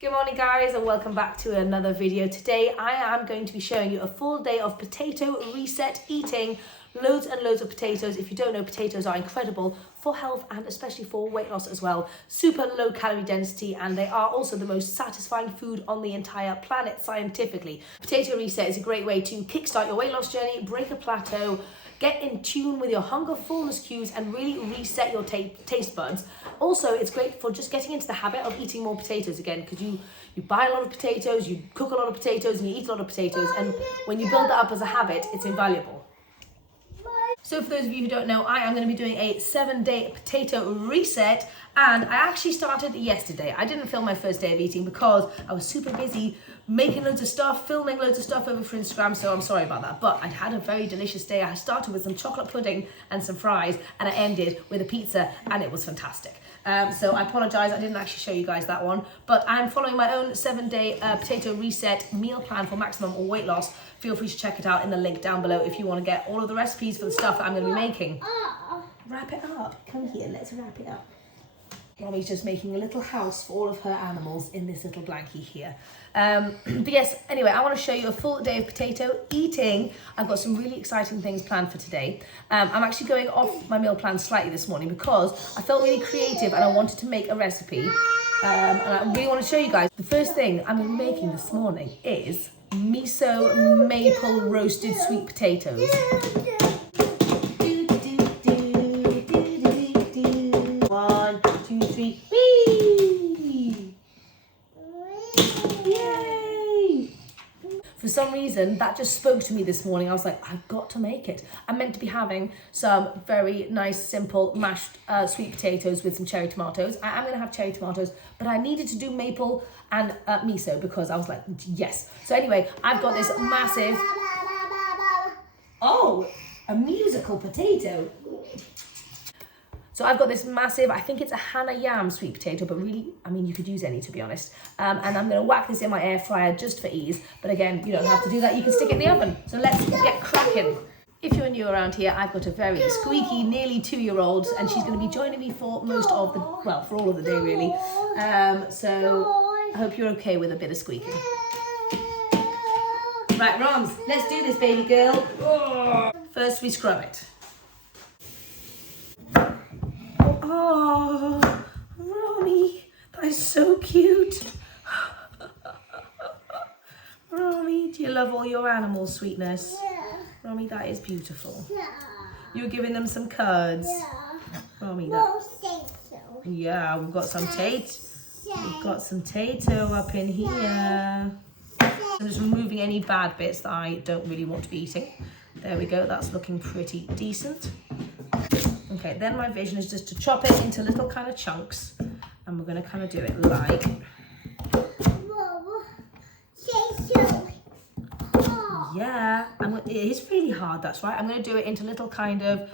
Good morning guys and welcome back to another video. Today I am going to be showing you a full day of potato reset eating. Loads and loads of potatoes. If you don't know, potatoes are incredible for health and especially for weight loss as well. Super low calorie density, and they are also the most satisfying food on the entire planet scientifically. Potato reset is a great way to kickstart your weight loss journey, break a plateau, get in tune with your hunger fullness cues and really reset your taste buds. Also, it's great for just getting into the habit of eating more potatoes again, because you buy a lot of potatoes, you cook a lot of potatoes, and you eat a lot of potatoes, and when you build that up as a habit, it's invaluable. So for those of you who don't know, I am going to be doing a 7-day potato reset, and I actually started yesterday. I didn't film my first day of eating because I was super busy making loads of stuff, filming loads of stuff over for Instagram, so I'm sorry about that. But I had a very delicious day. I started with some chocolate pudding and some fries, and I ended with a pizza, and it was fantastic. So I apologise, I didn't actually show you guys that one, but I'm following my own 7-day potato reset meal plan for maximum weight loss. Feel free to check it out in the link down below if you want to get all of the recipes for the stuff that I'm going to be making. Wrap it up. Come here, let's wrap it up. Mommy's just making a little house for all of her animals in this little blankie here. But yes, anyway, I want to show you a full day of potato eating. I've got some really exciting things planned for today. I'm actually going off my meal plan slightly this morning because I felt really creative and I wanted to make a recipe. And I really want to show you guys. The first thing I'm going to be making this morning is miso maple roasted sweet potatoes. 1, 2, 3, whee! Yay! For some reason, that just spoke to me this morning. I was like, I've got to make it. I'm meant to be having some very nice, simple mashed sweet potatoes with some cherry tomatoes. I am going to have cherry tomatoes, but I needed to do maple and miso because I was like, yes. So anyway, I've got this massive, a musical potato. So I've got this massive, I think it's a Hana Yam sweet potato, but really, I mean, you could use any to be honest. And I'm gonna whack this in my air fryer just for ease. But again, you don't have to do that, you can stick it in the oven. So let's get cracking. If you're new around here, I've got a very squeaky, nearly 2-year-old, and she's gonna be joining me for most of the, well, for all of the day really. So I hope you're okay with a bit of squeaking. Right, Roms, let's do this, baby girl. First, we scrub it. Oh, Romy, that is so cute. Romy, do you love all your animals, sweetness? Yeah. Romy, that is beautiful. Yeah. You're giving them some curds. Yeah. Romy, that. Won't say so. Yeah, we've got some tato up in here. I'm just removing any bad bits that I don't really want to be eating. There we go, that's looking pretty decent. Okay, then my vision is just to chop it into little kind of chunks, and we're going to kind of do it like. Whoa. Say so. Oh. Yeah, it is really hard, that's right. I'm going to do it into little kind of,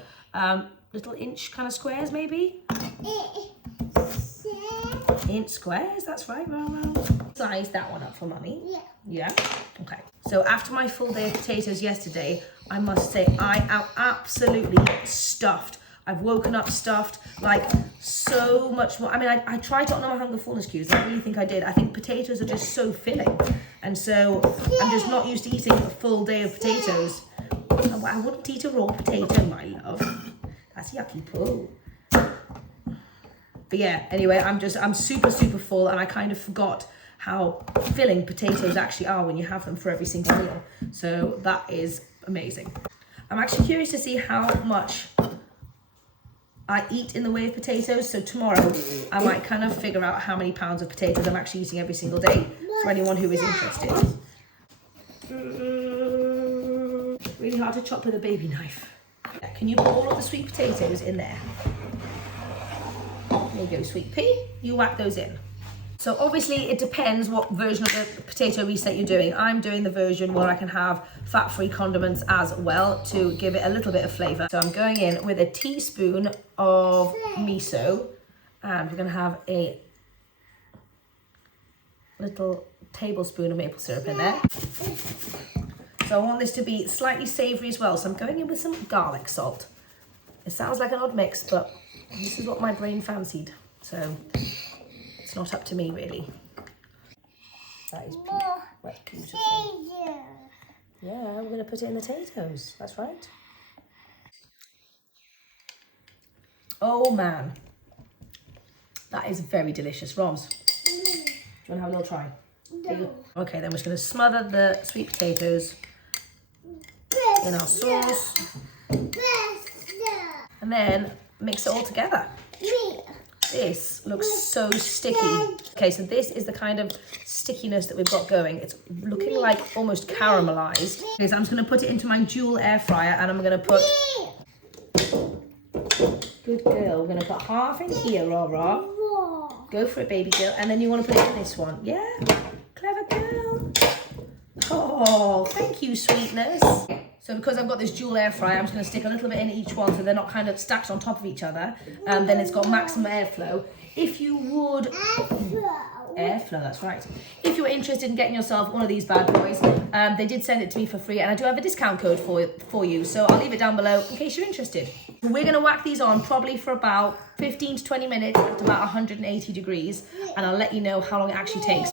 little inch kind of squares maybe. Inch squares, that's right, Roma. Size that one up for Mummy. Yeah. Yeah? Okay. So after my full day of potatoes yesterday, I must say I am absolutely stuffed. I've woken up stuffed, like so much more. I mean, I tried to honor my hunger fullness cues. I really think I did. I think potatoes are just so filling. And so I'm just not used to eating a full day of potatoes. I wouldn't eat a raw potato, my love. That's yucky poo. But yeah, anyway, I'm super, super full, and I kind of forgot how filling potatoes actually are when you have them for every single meal. So that is amazing. I'm actually curious to see how much I eat in the way of potatoes. So tomorrow I might kind of figure out how many pounds of potatoes I'm actually eating every single day for anyone who is interested. Really hard to chop with a baby knife. Can you put all of the sweet potatoes in there? There you go, sweet pea. You whack those in. So obviously it depends what version of the potato reset you're doing. I'm doing the version where I can have fat-free condiments as well to give it a little bit of flavour. So I'm going in with a teaspoon of miso, and we're going to have a little tablespoon of maple syrup in there. So I want this to be slightly savoury as well, so I'm going in with some garlic salt. It sounds like an odd mix, but this is what my brain fancied, so it's not up to me really. That is More. that's beautiful. Potato. Yeah, we're going to put it in the potatoes. That's right. Oh man, that is very delicious. Roms, do you want to have a little try? No. Okay, then we're just going to smother the sweet potatoes in our sauce and then mix it all together. This looks so sticky. Okay, so this is the kind of stickiness that we've got going. It's looking like almost caramelized. Okay, so I'm just going to put it into my dual air fryer and I'm going to put... Good girl. We're going to put half in here, Rara. Go for it, baby girl. And then you want to put it in this one. Yeah? Clever girl. Oh, thank you, sweetness. So because I've got this dual air fryer, I'm just going to stick a little bit in each one so they're not kind of stacked on top of each other. Then it's got maximum airflow. If you would... Airflow, that's right. If you're interested in getting yourself one of these bad boys, they did send it to me for free and I do have a discount code for you. So I'll leave it down below in case you're interested. We're going to whack these on probably for about 15 to 20 minutes at about 180 degrees. And I'll let you know how long it actually takes.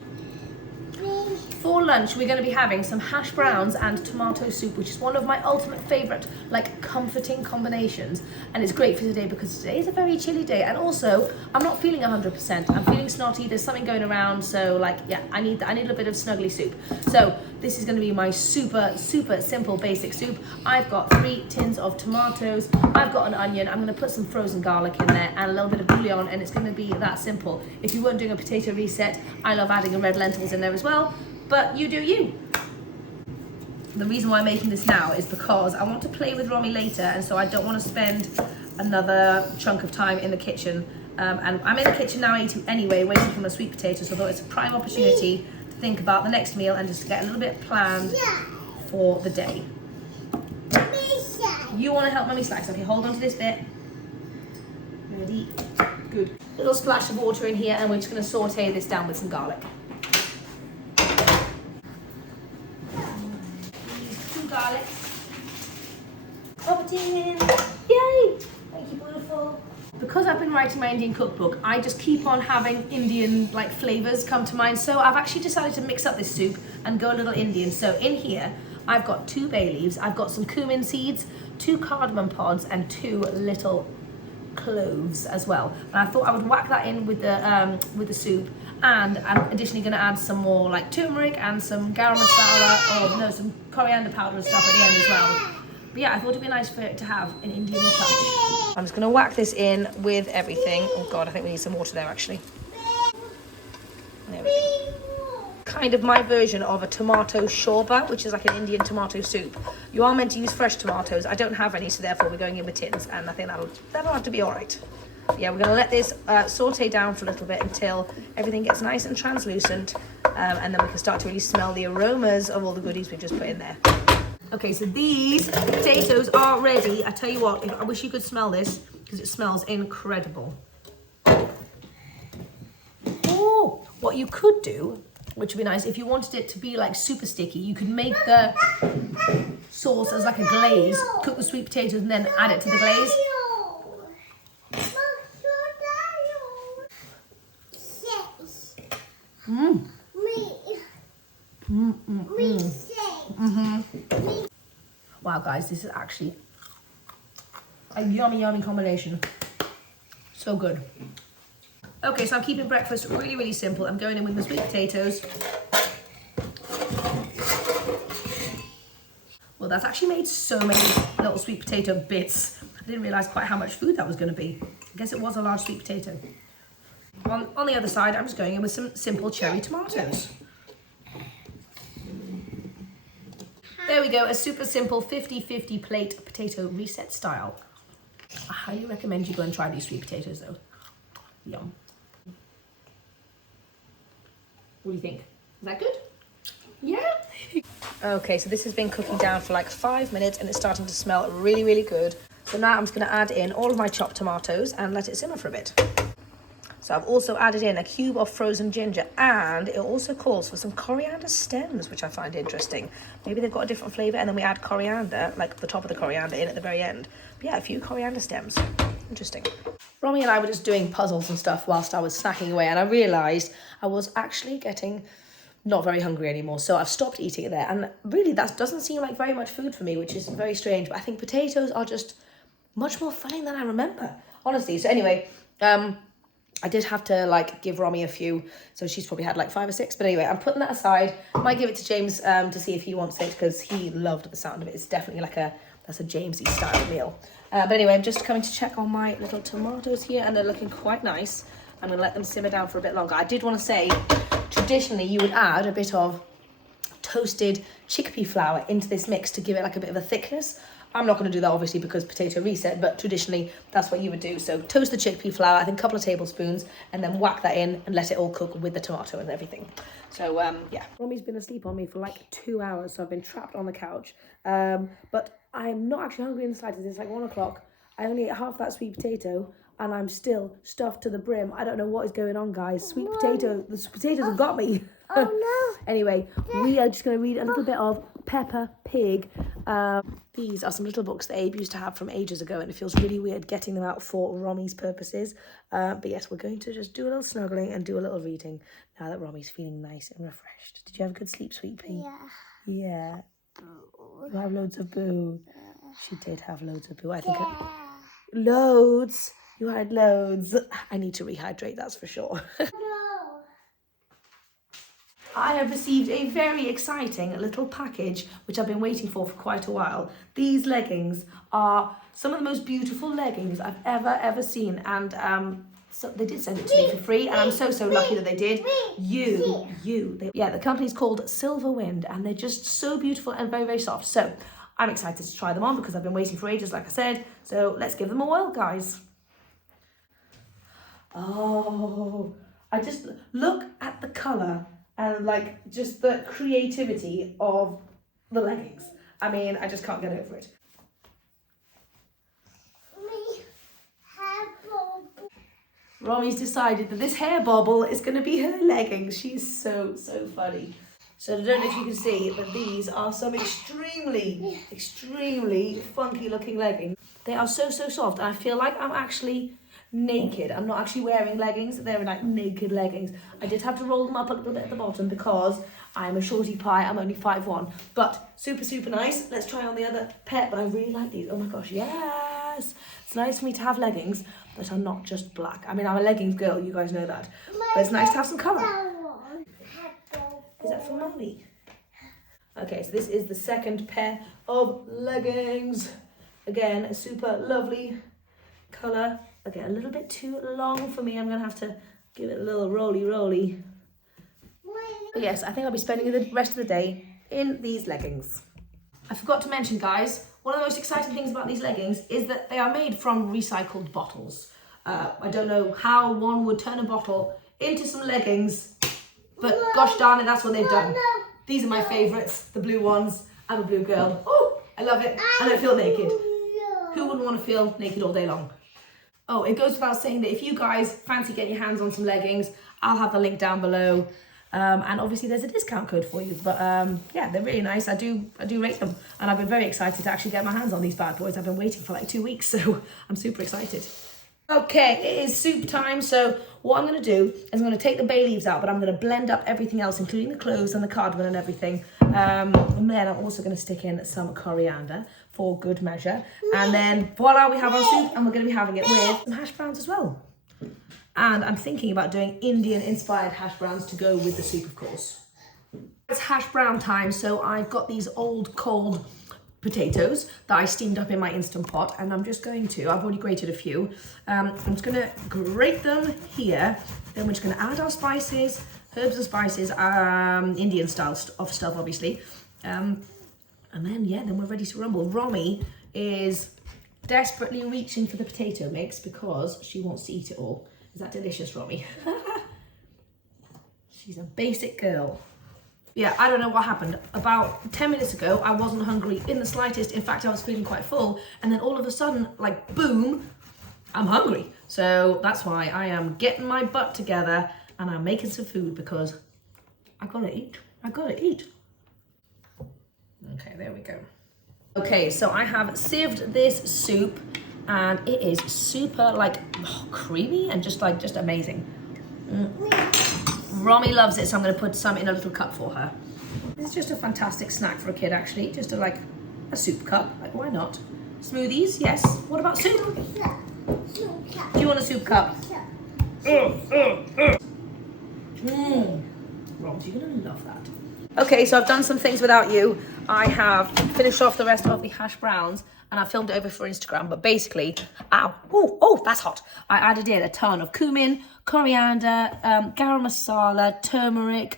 For lunch, we're going to be having some hash browns and tomato soup, which is one of my ultimate favourite, like, comforting combinations. And it's great for today because today is a very chilly day. And also, I'm not feeling 100%. I'm feeling snotty. There's something going around. So, like, yeah, I need a bit of snuggly soup. So this is going to be my super, super simple basic soup. I've got 3 tins of tomatoes. I've got an onion. I'm going to put some frozen garlic in there and a little bit of bouillon. And it's going to be that simple. If you weren't doing a potato reset, I love adding a red lentils in there as well. But you do you. The reason why I'm making this now is because I want to play with Romy later, and so I don't want to spend another chunk of time in the kitchen. And I'm in the kitchen now anyway, waiting for my sweet potatoes, so I thought it's a prime opportunity to think about the next meal and just get a little bit planned for the day. You want to help Mummy slice? Okay, hold on to this bit. Ready? Good. Little splash of water in here, and we're just going to saute this down with some garlic. Garlic. Pop it in. Yay! Thank you, beautiful. Because I've been writing my Indian cookbook, I just keep on having Indian like flavors come to mind. So I've actually decided to mix up this soup and go a little Indian. So in here, I've got 2 bay leaves, I've got some cumin seeds, 2 cardamom pods, and 2 little cloves as well. And I thought I would whack that in with the soup. And I'm additionally going to add some more like turmeric and some garam masala, or no, some coriander powder and stuff at the end as well. But yeah, I thought it'd be nice for it to have an Indian touch. I'm just going to whack this in with everything. Oh God, I think we need some water there actually. There we go. Kind of my version of a tomato shorba, which is like an Indian tomato soup. You are meant to use fresh tomatoes. I don't have any, so therefore we're going in with tins, and I think that'll have to be all right. Yeah, we're going to let this saute down for a little bit until everything gets nice and translucent, and then we can start to really smell the aromas of all the goodies we've just put in there. Okay, so these potatoes are ready. I tell you what, I wish you could smell this because it smells incredible. Oh, what you could do, which would be nice, if you wanted it to be like super sticky, you could make the sauce as like a glaze, cook the sweet potatoes and then add it to the glaze. Wow, guys, this is actually a yummy, yummy combination. So good. Okay, so I'm keeping breakfast really, really simple. I'm going in with the sweet potatoes. Well, that's actually made so many little sweet potato bits. I didn't realize quite how much food that was going to be. I guess it was a large sweet potato. On the other side, I'm just going in with some simple cherry tomatoes. There we go, a super simple 50-50 plate potato reset style. I highly recommend you go and try these sweet potatoes though. Yum. What do you think? Is that good? Yeah? Okay, so this has been cooking down for like 5 minutes and it's starting to smell really, really good. So now I'm just going to add in all of my chopped tomatoes and let it simmer for a bit. So I've also added in a cube of frozen ginger, and it also calls for some coriander stems, which I find interesting. Maybe they've got a different flavour, and then we add coriander, like the top of the coriander in at the very end. But yeah, a few coriander stems. Interesting. Romy and I were just doing puzzles and stuff whilst I was snacking away, and I realised I was actually getting not very hungry anymore. So I've stopped eating it there. And really, that doesn't seem like very much food for me, which is very strange. But I think potatoes are just much more filling than I remember, honestly. So anyway, I did have to like give Romy a few, so she's probably had like 5 or 6. But anyway, I'm putting that aside. I might give it to James to see if he wants it, because he loved the sound of it. It's definitely like that's a Jamesy style meal. But anyway, I'm just coming to check on my little tomatoes here, and they're looking quite nice. I'm gonna let them simmer down for a bit longer. I did want to say, traditionally you would add a bit of toasted chickpea flour into this mix to give it like a bit of a thickness. I'm not going to do that obviously because potato reset, but traditionally that's what you would do. So toast the chickpea flour, I think a couple of tablespoons, and then whack that in and let it all cook with the tomato and everything. So yeah. Romy's been asleep on me for like 2 hours, so I've been trapped on the couch. But I'm not actually hungry in the slightest. It's like 1 o'clock. I only ate half that sweet potato and I'm still stuffed to the brim. I don't know what is going on, guys. The potatoes have got me. Oh no. Anyway, we are just going to read a little bit of Peppa Pig. These are some little books that Abe used to have from ages ago, and it feels really weird getting them out for Romy's purposes. But yes, we're going to just do a little snuggling and do a little reading now that Romy's feeling nice and refreshed. Did you have a good sleep, sweet pea? Yeah. Yeah. You have loads of boo. She did have loads of boo. I think loads. You had loads. I need to rehydrate, that's for sure. No. I have received a very exciting little package, which I've been waiting for quite a while. These leggings are some of the most beautiful leggings I've ever seen. And so they did send it to me for free, and I'm so lucky that they did. Yeah, the company's called Silverwind, and they're just so beautiful and very soft. So I'm excited to try them on because I've been waiting for ages, like I said. So let's give them a whirl, guys. Oh, I just look at the colour and like just the creativity of the leggings. I mean, I just can't get over it. Romy's decided that this hair bobble is going to be her leggings. She's so funny. So I don't know if you can see, but these are some extremely funky looking leggings. They are so soft, and I feel like I'm actually naked. I'm not actually wearing leggings. They're like naked leggings. I did have to roll them up a little bit at the bottom because I'm a shorty pie. I'm only 5'1", but super nice. Let's try on the other pair. But I really like these. Oh my gosh, yes. It's nice for me to have leggings that are not just black. I mean, I'm a leggings girl. You guys know that. But it's nice to have some colour. Is that for Mommy? Okay, so this is the second pair of leggings. Again, a super lovely colour. Okay, a little bit too long for me. I'm going to have to give it a little rolly. But yes, I think I'll be spending the rest of the day in these leggings. I forgot to mention, guys, one of the most exciting things about these leggings is that they are made from recycled bottles. I don't know how one would turn a bottle into some leggings, but gosh darn it, that's what they've done. These are my favourites, the blue ones. I'm a blue girl. Oh, I love it. I don't feel naked. Who wouldn't want to feel naked all day long? Oh, it goes without saying that if you guys fancy getting your hands on some leggings, I'll have the link down below. And obviously there's a discount code for you. But yeah, they're really nice. I do rate them. And I've been very excited to actually get my hands on these bad boys. I've been waiting for like 2 weeks, so I'm super excited. Okay, it is soup time. So what I'm going to do is I'm going to take the bay leaves out, but I'm going to blend up everything else, including the cloves and the cardamom and everything. And then I'm also going to stick in some coriander for good measure. And then voila, we have our soup, and we're going to be having it with some hash browns as well. And I'm thinking about doing Indian-inspired hash browns to go with the soup, of course. It's hash brown time, so I've got these old cold potatoes that I steamed up in my Instant Pot, and I'm just going to, I've already grated a few, I'm just going to grate them here. Then we're just going to add our spices, herbs and spices, Indian style of stuff, obviously. And then, yeah, then we're ready to rumble. Romy is desperately reaching for the potato mix because she wants to eat it all. Is that delicious, Romy? She's a basic girl. Yeah, I don't know what happened. About 10 minutes ago, I wasn't hungry in the slightest. In fact, I was feeling quite full. And then all of a sudden, like, boom, I'm hungry. So that's why I am getting my butt together and I'm making some food because I gotta eat. Okay, there we go. Okay, so I have sieved this soup and it is super like creamy and just amazing. Romy loves it, so I'm going to put some in a little cup for her. This is just a fantastic snack for a kid, actually. Just like a soup cup. Like, why not? Smoothies, yes. What about soup? Do you want a soup cup? Roms, you're going to love that. Okay, so I've done some things without you. I have finished off the rest of the hash browns and I filmed it over for Instagram, but basically, oh, that's hot. I added in a ton of cumin, coriander, garam masala, turmeric,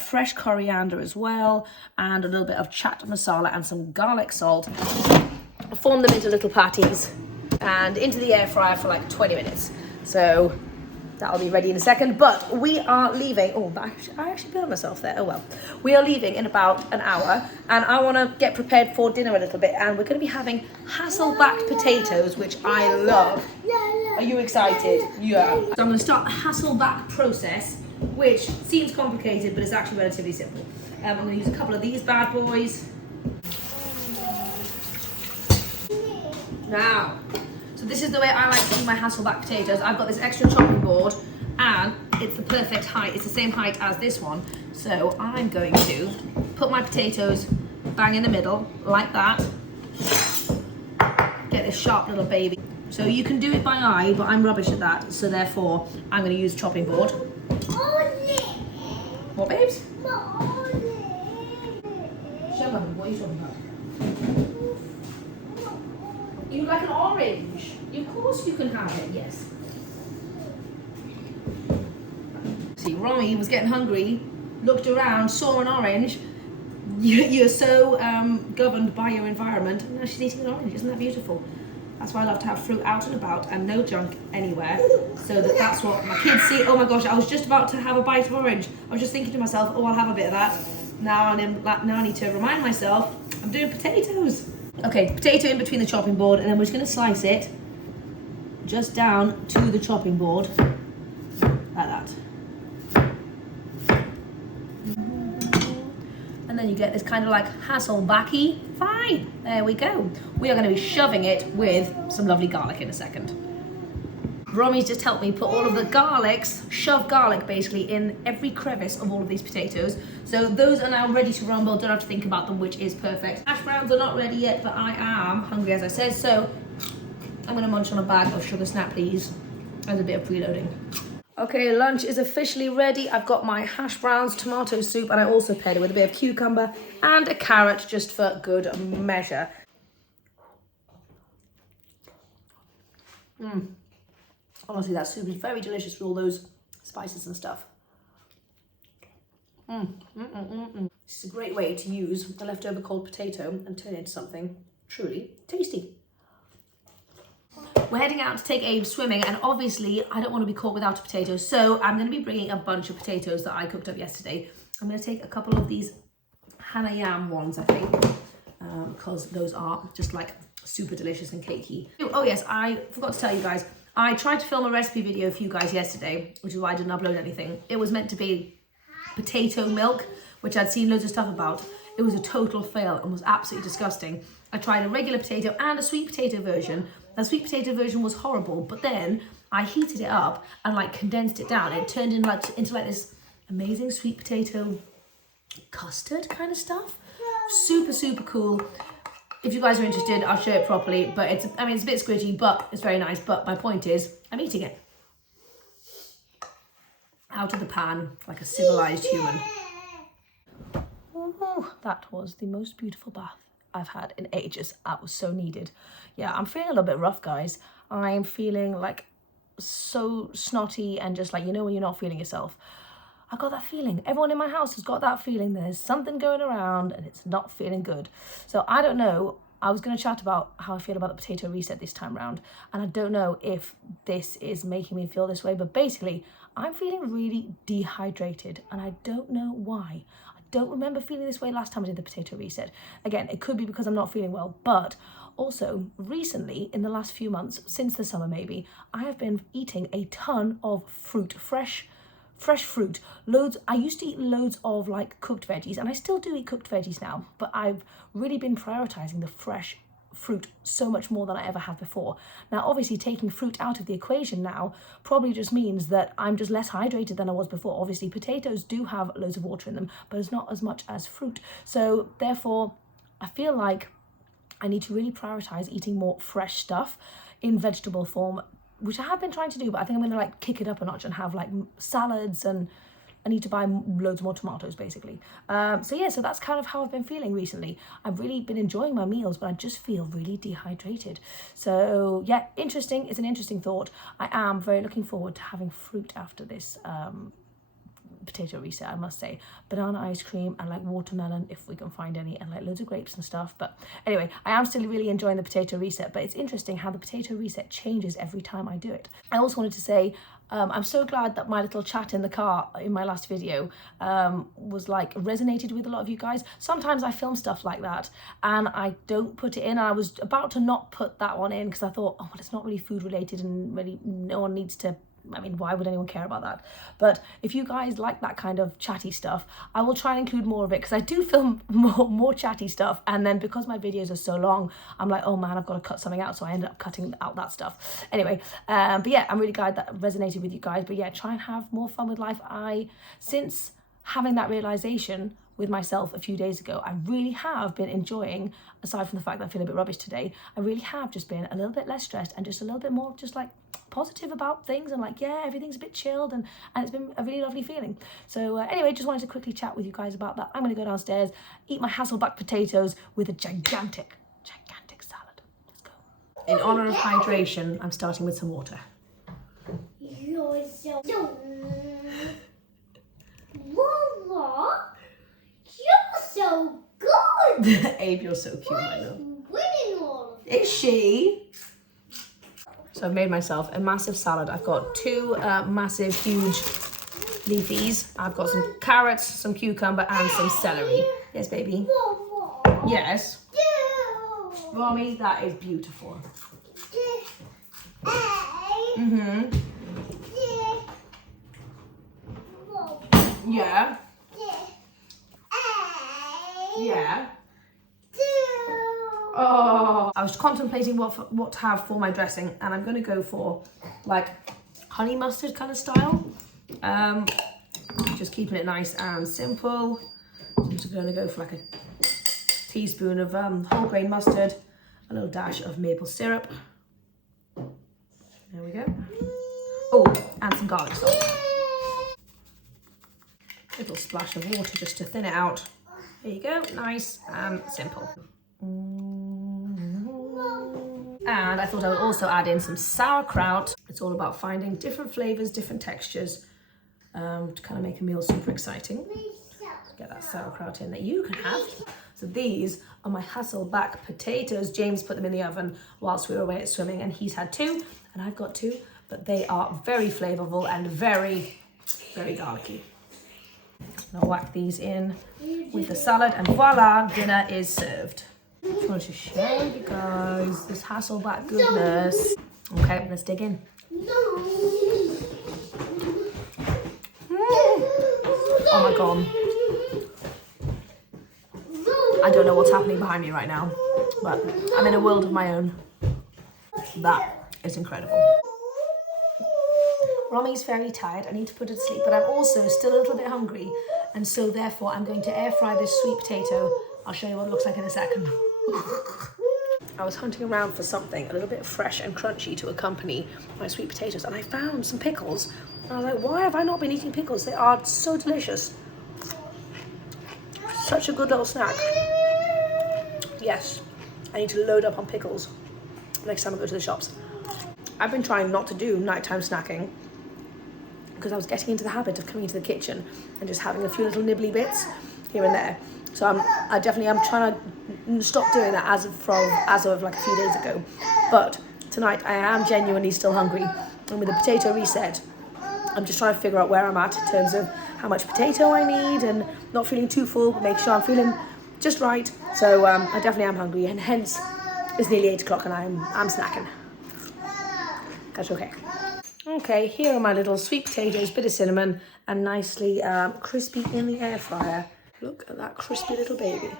fresh coriander as well, and a little bit of chaat masala and some garlic salt. I formed them into little patties and into the air fryer for like 20 minutes. So that'll be ready in a second, but we are leaving. Oh, I actually burned myself there. Oh well. We are leaving in about an hour, and I want to get prepared for dinner a little bit, and we're going to be having Hassleback potatoes, which I love. Are you excited? Yeah. So I'm going to start the Hassleback process, which seems complicated, but it's actually relatively simple. I'm going to use a couple of these bad boys. Now, so this is the way I like to do my Hassleback potatoes. I've got this extra chopping board and it's the perfect height. It's the same height as this one. So I'm going to put my potatoes bang in the middle like that. Get this sharp little baby. So you can do it by eye, but I'm rubbish at that. So therefore, I'm going to use a chopping board. What, babes? Shut up, what are you talking about? You like an orange? Of course you can have it, yes. See, Romy was getting hungry, looked around, saw an orange. You're so governed by your environment, and now she's eating an orange. Isn't that beautiful? That's why I love to have fruit out and about and no junk anywhere, so that's what my kids see. Oh my gosh, I was just about to have a bite of orange. I was just thinking to myself, oh, I'll have a bit of that. Now I need to remind myself, I'm doing potatoes. Okay, potato in between the chopping board, and then we're just going to slice it just down to the chopping board, like that. And then you get this kind of like Hasslebacky vibe. There we go. We are going to be shoving it with some lovely garlic in a second. Romy's just helped me put all of the garlics, shove garlic basically in every crevice of all of these potatoes. So those are now ready to rumble, don't have to think about them, which is perfect. Hash browns are not ready yet, but I am hungry as I said, so I'm gonna munch on a bag of sugar snap peas as a bit of preloading. Okay, lunch is officially ready. I've got my hash browns, tomato soup, and I also paired it with a bit of cucumber and a carrot just for good measure. Honestly, that soup is very delicious with all those spices and stuff. This is a great way to use the leftover cold potato and turn it into something truly tasty. We're heading out to take Abe swimming, and obviously I don't want to be caught without a potato, so I'm going to be bringing a bunch of potatoes that I cooked up yesterday. I'm going to take a couple of these Hana Yam ones, I think, because those are just like super delicious and cakey. Oh yes, I forgot to tell you guys, I tried to film a recipe video for you guys yesterday, which is why I didn't upload anything. It was meant to be potato milk, which I'd seen loads of stuff about. It was a total fail and was absolutely disgusting. I tried a regular potato and a sweet potato version. The sweet potato version was horrible, but then I heated it up and like condensed it down. It turned into like this amazing sweet potato custard kind of stuff. Super, super cool. If you guys are interested, I'll show it properly, but it's a bit squidgy, but it's very nice. But my point is, I'm eating it. Out of the pan, like a civilized human. Ooh, that was the most beautiful bath I've had in ages. That was so needed. Yeah, I'm feeling a little bit rough, guys. I'm feeling like so snotty and just like, you know when you're not feeling yourself. I got that feeling. Everyone in my house has got that feeling. There's something going around and it's not feeling good. So I don't know. I was going to chat about how I feel about the potato reset this time round. And I don't know if this is making me feel this way. But basically, I'm feeling really dehydrated. And I don't know why. I don't remember feeling this way last time I did the potato reset. Again, it could be because I'm not feeling well. But also, recently, in the last few months, since the summer maybe, I have been eating a ton of fruit, fresh fruit, loads. I used to eat loads of like cooked veggies, and I still do eat cooked veggies now, but I've really been prioritizing the fresh fruit so much more than I ever have before. Now, obviously taking fruit out of the equation now probably just means that I'm just less hydrated than I was before. Obviously potatoes do have loads of water in them, but it's not as much as fruit. So therefore, I feel like I need to really prioritize eating more fresh stuff in vegetable form, which I have been trying to do, but I think I'm gonna like kick it up a notch and have like salads, and I need to buy loads more tomatoes basically. So yeah, so that's kind of how I've been feeling recently. I've really been enjoying my meals, but I just feel really dehydrated. So yeah, interesting. It's an interesting thought. I am very looking forward to having fruit after this potato reset, I must say. Banana ice cream and like watermelon if we can find any, and like loads of grapes and stuff. But anyway, I am still really enjoying the potato reset, but it's interesting how the potato reset changes every time I do it. I also wanted to say I'm so glad that my little chat in the car in my last video was like resonated with a lot of you guys. Sometimes I film stuff like that and I don't put it in. I was about to not put that one in because I thought, oh well, it's not really food related and really no one needs to, I mean, why would anyone care about that? But if you guys like that kind of chatty stuff, I will try and include more of it, because I do film more chatty stuff, and then because my videos are so long, I'm like, oh man, I've got to cut something out, so I ended up cutting out that stuff. Anyway, but yeah, I'm really glad that resonated with you guys. But yeah, try and have more fun with life. Since having that realization with myself a few days ago, I really have been enjoying, aside from the fact that I feel a bit rubbish today, I really have just been a little bit less stressed and just a little bit more just like positive about things, and like, yeah, everything's a bit chilled, and it's been a really lovely feeling. So anyway, just wanted to quickly chat with you guys about that. I'm going to go downstairs, eat my Hassleback potatoes with a gigantic salad. Let's go. In honor of hydration, I'm starting with some water. You're so Mama, you're so good. Abe, you're so cute, I know. Winning all of Is she? So I've made myself a massive salad. I've got two massive, huge leafies. I've got some carrots, some cucumber, and some celery. Yes, baby. Yes. Mommy, that is beautiful. Mm-hmm. Yeah. Yeah. Oh, I was contemplating what to have for my dressing, and I'm going to go for like honey mustard kind of style. Just keeping it nice and simple. So I'm just going to go for like a teaspoon of whole grain mustard, a little dash of maple syrup. There we go. Oh, and some garlic salt. A little splash of water just to thin it out. There you go, nice and simple. And I thought I would also add in some sauerkraut. It's all about finding different flavors, different textures, to kind of make a meal super exciting. Get that sauerkraut in that you can have. So these are my Hassleback potatoes. James put them in the oven whilst we were away at swimming, and he's had two, and I've got two, but they are very flavorful and very, very garlicky. I'll whack these in with the salad, and voila, dinner is served. I just wanted to show you guys this Hassleback goodness. Okay, let's dig in. Oh my god. I don't know what's happening behind me right now, but I'm in a world of my own. That is incredible. Romy's very tired. I need to put her to sleep, but I'm also still a little bit hungry, and so therefore I'm going to air fry this sweet potato. I'll show you what it looks like in a second. I was hunting around for something a little bit fresh and crunchy to accompany my sweet potatoes, and I found some pickles. And I was like, why have I not been eating pickles? They are so delicious. Such a good little snack. Yes, I need to load up on pickles next time I go to the shops. I've been trying not to do nighttime snacking because I was getting into the habit of coming into the kitchen and just having a few little nibbly bits here and there. So I definitely am trying to stop doing that as of like a few days ago. But tonight I am genuinely still hungry, and with the potato reset, I'm just trying to figure out where I'm at in terms of how much potato I need, and not feeling too full, but make sure I'm feeling just right. So I definitely am hungry, and hence it's nearly 8 o'clock and I'm snacking. That's okay. Okay, here are my little sweet potatoes, bit of cinnamon, and nicely crispy in the air fryer. Look at that crispy little baby.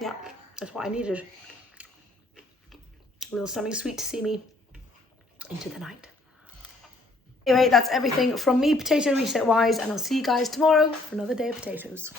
Yeah, that's what I needed. A little something sweet to see me into the night. Anyway, that's everything from me potato reset wise, and I'll see you guys tomorrow for another day of potatoes.